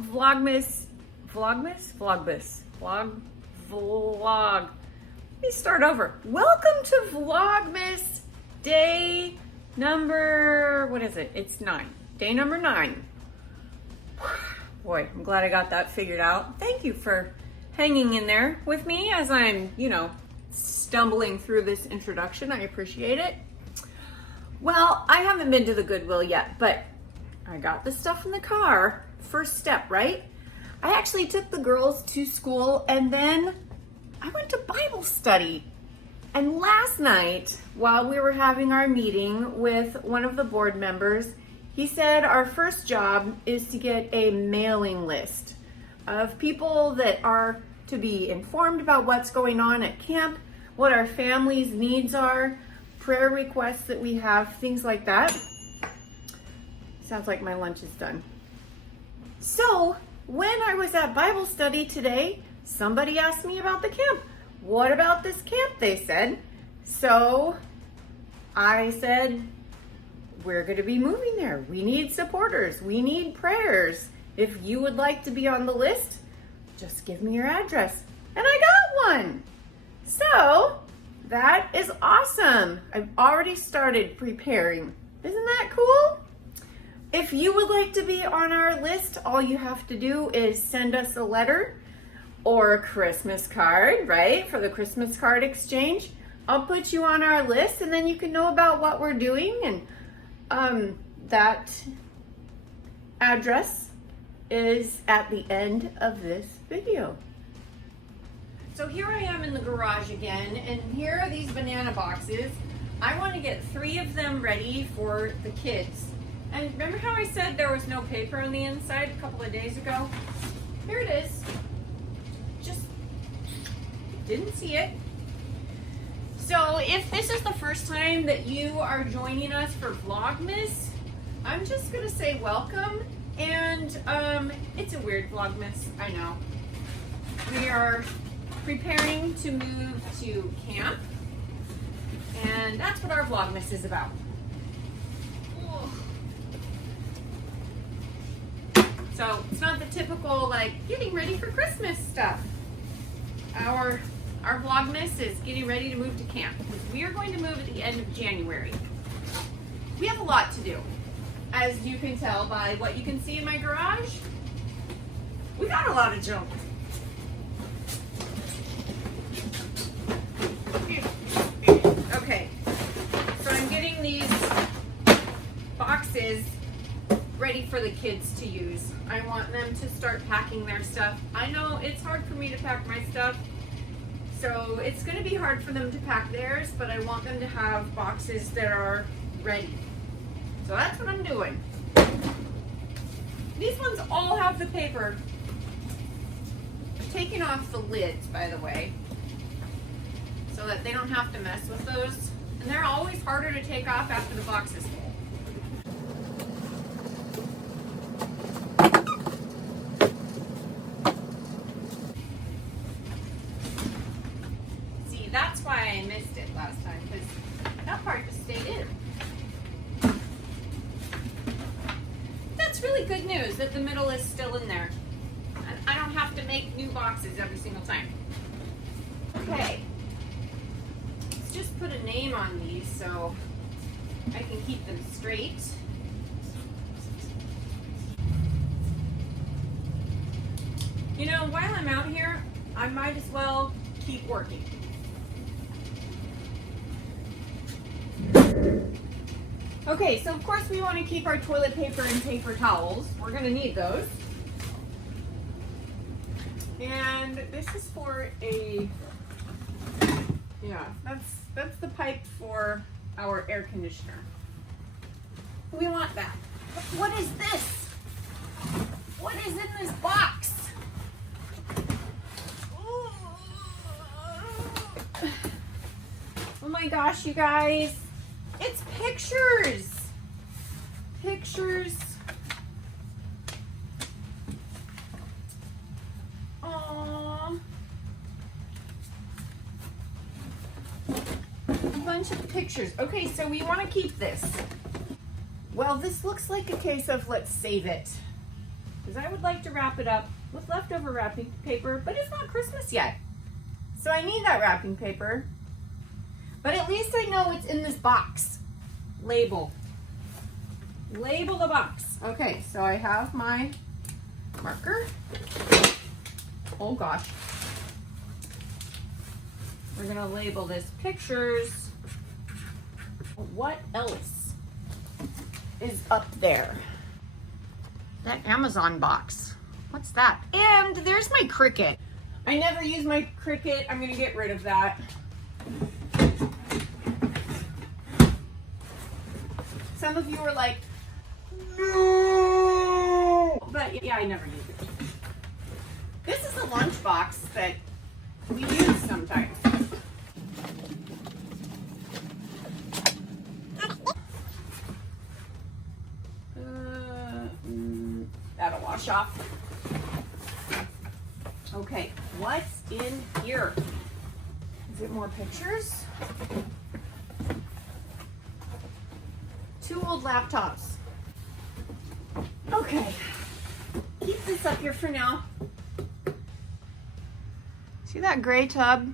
Vlogmas, vlog. Let me start over. Welcome to Vlogmas day number, what is it? It's 9. Day number 9. Boy, I'm glad I got that figured out. Thank you for hanging in there with me as I'm, stumbling through this introduction. I appreciate it. Well, I haven't been to the Goodwill yet, but I got the stuff in the car. First step, right? I actually took the girls to school and then I went to Bible study. And last night, while we were having our meeting with one of the board members, he said our first job is to get a mailing list of people that are to be informed about what's going on at camp, what our family's needs are, prayer requests that we have, things like that. Sounds like my lunch is done. So when I was at Bible study today, somebody asked me about the camp. What about this camp, they said. So I said, we're going to be moving there. We need supporters. We need prayers. If you would like to be on the list, just give me your address. And I got one. So that is awesome. I've already started preparing. Isn't that cool? If you would like to be on our list, all you have to do is send us a letter or a Christmas card, right? For the Christmas card exchange. I'll put you on our list and then you can know about what we're doing, and that address is at the end of this video. So here I am in the garage again, and here are these banana boxes. I want to get 3 of them ready for the kids. And remember how I said there was no paper on the inside a couple of days ago? Here it is. Just didn't see it. So if this is the first time that you are joining us for Vlogmas, I'm just going to say welcome. And it's a weird Vlogmas, I know. We are preparing to move to camp, and that's what our Vlogmas is about. So it's not the typical like getting ready for Christmas stuff. Our Vlogmas is getting ready to move to camp because we are going to move at the end of January. We have a lot to do, as you can tell by what you can see in my garage. We got a lot of junk. Okay, so I'm getting these boxes ready for the kids to use. I want them to start packing their stuff. I know it's hard for me to pack my stuff, so it's going to be hard for them to pack theirs, but I want them to have boxes that are ready. So that's what I'm doing. These ones all have the paper. I'm taking off the lids, by the way, so that they don't have to mess with those. And they're always harder to take off after the box is full. See, that's why I missed it last time, because that part just stayed in. That's really good news that the middle is still in there. And I don't have to make new boxes every single time. Okay. Just put a name on these so I can keep them straight. You know, while I'm out here, I might as well keep working. Okay, so of course we want to keep our toilet paper and paper towels. We're going to need those. And this is for a, yeah, that's the pipe for our air conditioner. We want that. What is this? What is in this box? Oh my gosh, you guys. It's pictures. Pictures. Aww. A bunch of pictures. Okay, so we want to keep this. Well, this looks like a case of let's save it. because I would like to wrap it up with leftover wrapping paper, but it's not Christmas yet. So I need that wrapping paper. But at least I know it's in this box. Label. Label the box. Okay, so I have my marker. Oh gosh. We're gonna label this pictures. What else is up there? That Amazon box. What's that? And there's my Cricut. I never use my Cricut. I'm gonna get rid of that. Some of you were like, no! But yeah, I never use it. This is a lunch box that we use sometimes. That'll wash off. Okay, what's in here? Is it more pictures? 2 old laptops. Okay, keep this up here for now. See that gray tub?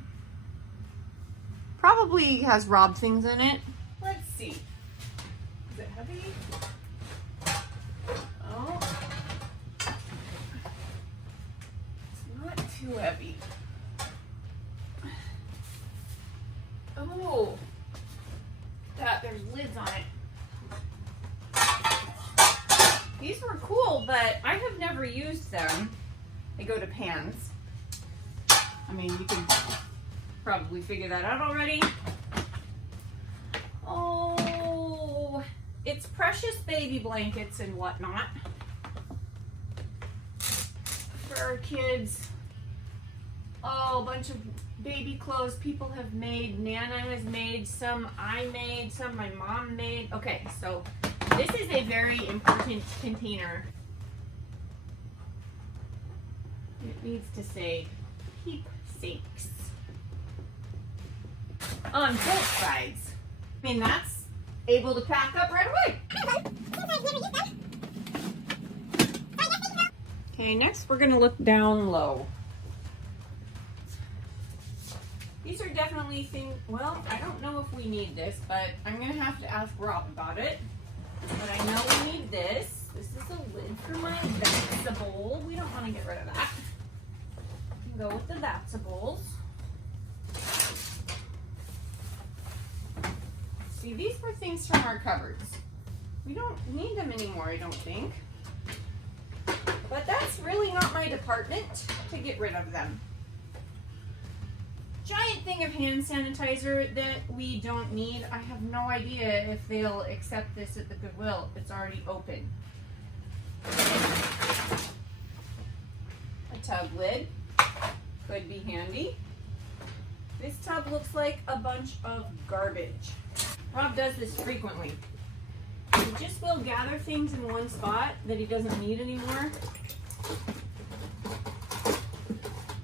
Probably has Rob things in it. Let's see. Is it heavy? Oh. It's not too heavy. Oh. There's lids on it. These were cool, but I have never used them. They go to pans. I mean, you can probably figure that out already. Oh, it's precious baby blankets and whatnot for our kids. Oh, a bunch of baby clothes people have made. Nana has made some. I made some. My mom made. Okay, so this is a very important container. It needs to say keepsakes on both sides. I mean, that's able to pack up right away. Okay, next we're gonna look down low. These are definitely things, well, I don't know if we need this, but I'm gonna have to ask Rob about it. But I know we need this. This is a lid for my vegetables. We don't want to get rid of that. We can go with the vegetables. See, these were things from our cupboards. We don't need them anymore, I don't think. But that's really not my department to get rid of them. Giant thing of hand sanitizer that we don't need. I have no idea if they'll accept this at the Goodwill. It's already open. A tub lid could be handy. This tub looks like a bunch of garbage. Rob does this frequently. He just will gather things in one spot that he doesn't need anymore.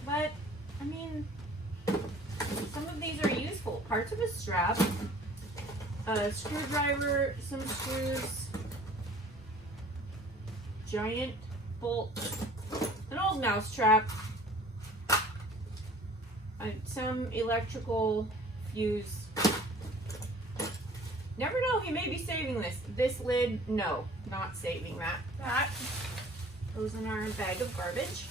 But, I mean, some of these are useful. Parts of a strap, a screwdriver, some screws, giant bolt, an old mouse trap, some electrical fuse. Never know, he may be saving this. This lid, no, not saving that. That goes in our bag of garbage.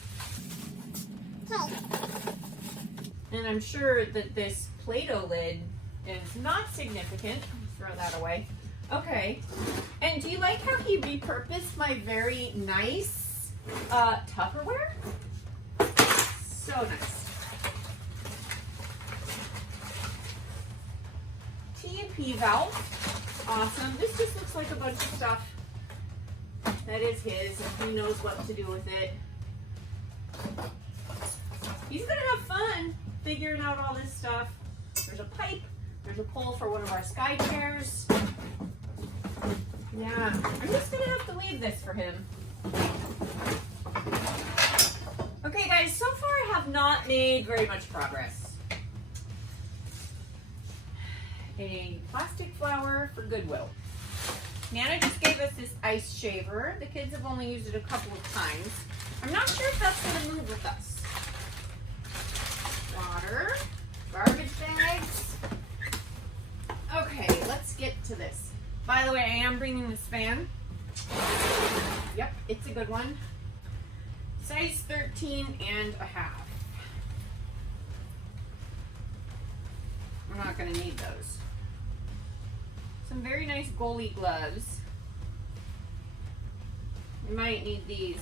And I'm sure that this Play-Doh lid is not significant. Throw that away. Okay. And do you like how he repurposed my very nice Tupperware? So nice. T&P valve. Awesome. This just looks like a bunch of stuff that is his, and he knows what to do with it. He's gonna have fun figuring out all this stuff. There's a pipe. There's a pole for one of our sky chairs. Yeah, I'm just gonna have to leave this for him. Okay guys, so far I have not made very much progress. A plastic flower for Goodwill. Nana just gave us this ice shaver. The kids have only used it a couple of times. I'm not sure if that's going to move with us. Water, garbage bags. Okay, let's get to this. By the way, I am bringing this fan. Yep, it's a good one. Size 13 and a half. We're not going to need those. Some very nice goalie gloves. We might need these.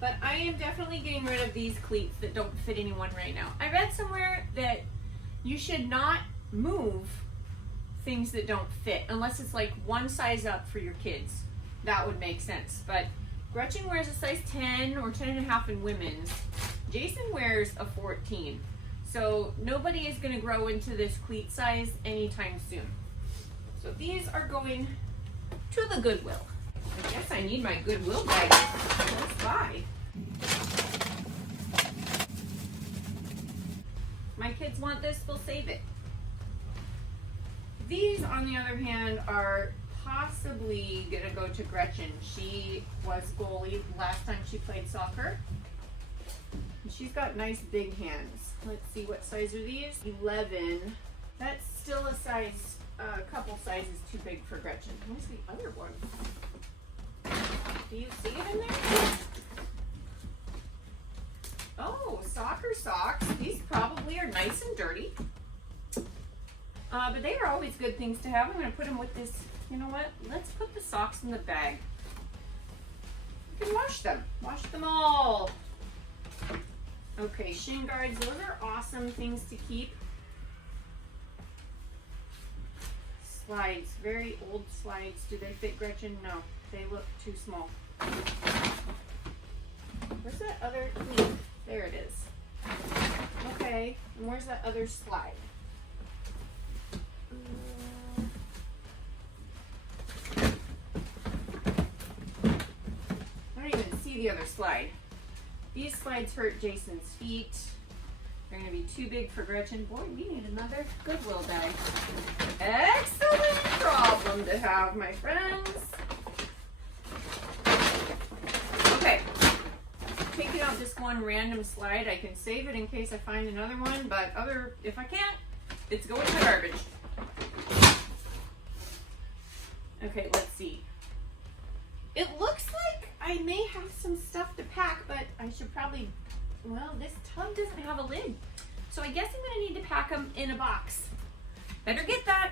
But I am definitely getting rid of these cleats that don't fit anyone right now. I read somewhere that you should not move things that don't fit unless it's like one size up for your kids. That would make sense. But Gretchen wears a size 10 or 10 and a half in women's. Jason wears a 14. So nobody is going to grow into this cleat size anytime soon. So these are going to the Goodwill. I guess I need my Goodwill bag close by. My kids want this, we'll save it. These, on the other hand, are possibly gonna go to Gretchen. She was goalie last time she played soccer. And she's got nice big hands. Let's see, what size are these? 11. That's still a size, a couple sizes too big for Gretchen. Where's the other one? Do you see it in there? Oh, soccer socks. These probably are nice and dirty. But they are always good things to have. I'm going to put them with this. You know what? Let's put the socks in the bag. You can wash them. Wash them all. Okay, shin guards. Those are awesome things to keep. Slides. Very old slides. Do they fit Gretchen? No. They look too small. Where's that other cleat? There it is. Okay, and where's that other slide? I don't even see the other slide. These slides hurt Jason's feet. They're going to be too big for Gretchen. Boy, we need another Goodwill bag. Excellent problem to have, my friends. Okay, taking out this one random slide. I can save it in case I find another one, but if I can't, it's going to the garbage. Okay, let's see. It looks like I may have some stuff to pack, but I should probably, well, this tub doesn't have a lid. So I guess I'm going to need to pack them in a box. Better get that.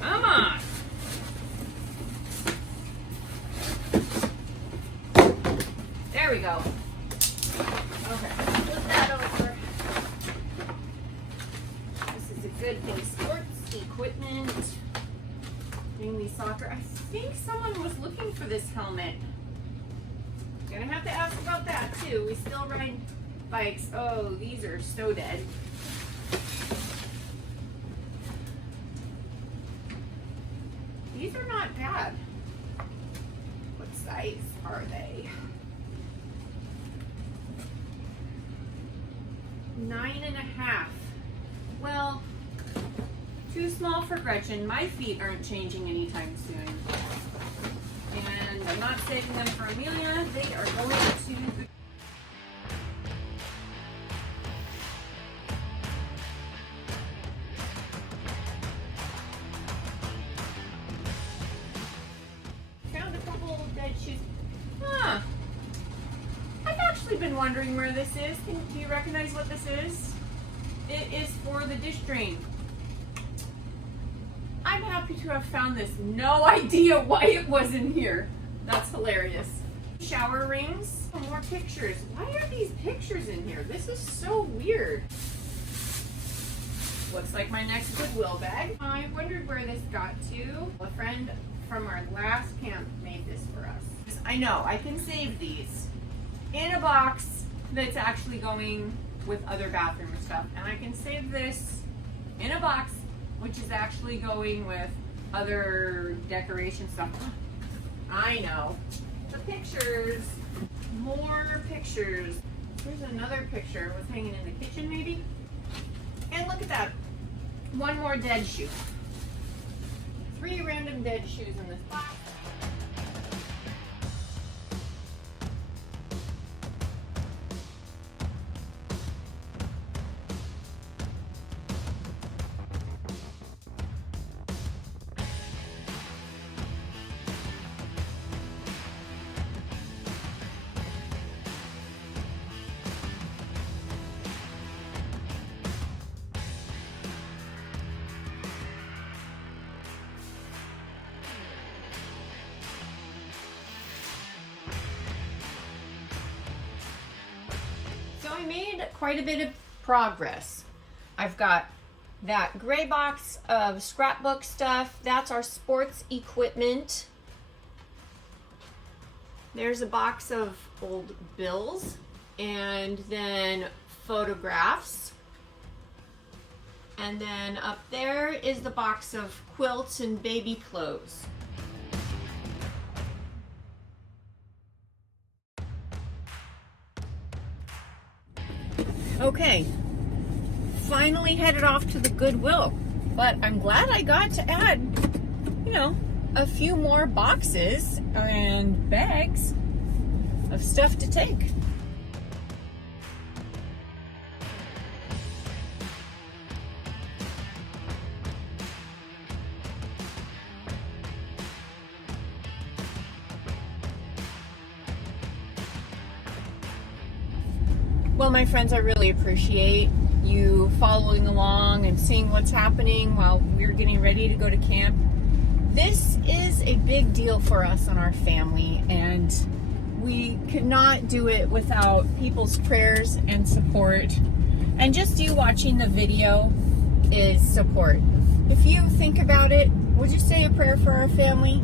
Come on. There we go. Okay, put that over. This is a good thing. Sports equipment. Doing these soccer. I think someone was looking for this helmet. Gonna have to ask about that too. We still ride bikes. Oh, these are so dead. These are not bad. What size are they? 9.5. Well, too small for Gretchen. My feet aren't changing anytime soon. And I'm not saving them for Amelia. They are going to... Found a couple dead shoes. Huh. I've actually been wondering where this is. Do you recognize what this is? It is for the dish drain. I'm happy to have found this. No idea why it was in here. That's hilarious. Shower rings. Oh, more pictures. Why are these pictures in here? This is so weird. Looks like my next Goodwill bag. I wondered where this got to. A friend from our last camp made this for us. I know, I can save these in a box that's actually going with other bathroom stuff. And I can save this in a box which is actually going with other decoration stuff. I know. The pictures. More pictures. Here's another picture. It was hanging in the kitchen maybe. And look at that. One more dead shoe. 3 random dead shoes in this box. I made quite a bit of progress. I've got that gray box of scrapbook stuff. That's our sports equipment. There's a box of old bills and then photographs. And then up there is the box of quilts and baby clothes. Okay, finally headed off to the Goodwill, but I'm glad I got to add, you know, a few more boxes and bags of stuff to take. Well, my friends, I really appreciate you following along and seeing what's happening while we're getting ready to go to camp. This is a big deal for us and our family, and we could not do it without people's prayers and support. And just you watching the video is support. If you think about it, would you say a prayer for our family?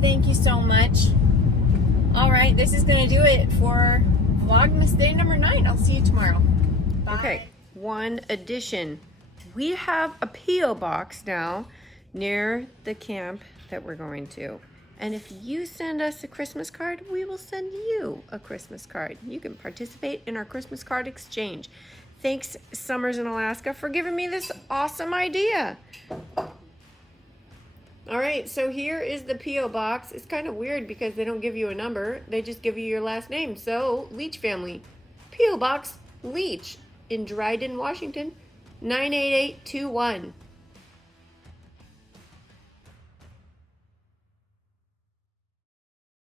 Thank you so much. All right, this is going to do it for Vlogmas day number 9. I'll see you tomorrow. Bye. Okay, one addition. We have a P.O. box now near the camp that we're going to. And if you send us a Christmas card, we will send you a Christmas card. You can participate in our Christmas card exchange. Thanks, Summers in Alaska, for giving me this awesome idea. All right, so here is the P.O. box. It's kind of weird because they don't give you a number. They just give you your last name. So, Leach Family, P.O. Box Leach in Dryden, Washington, 98821.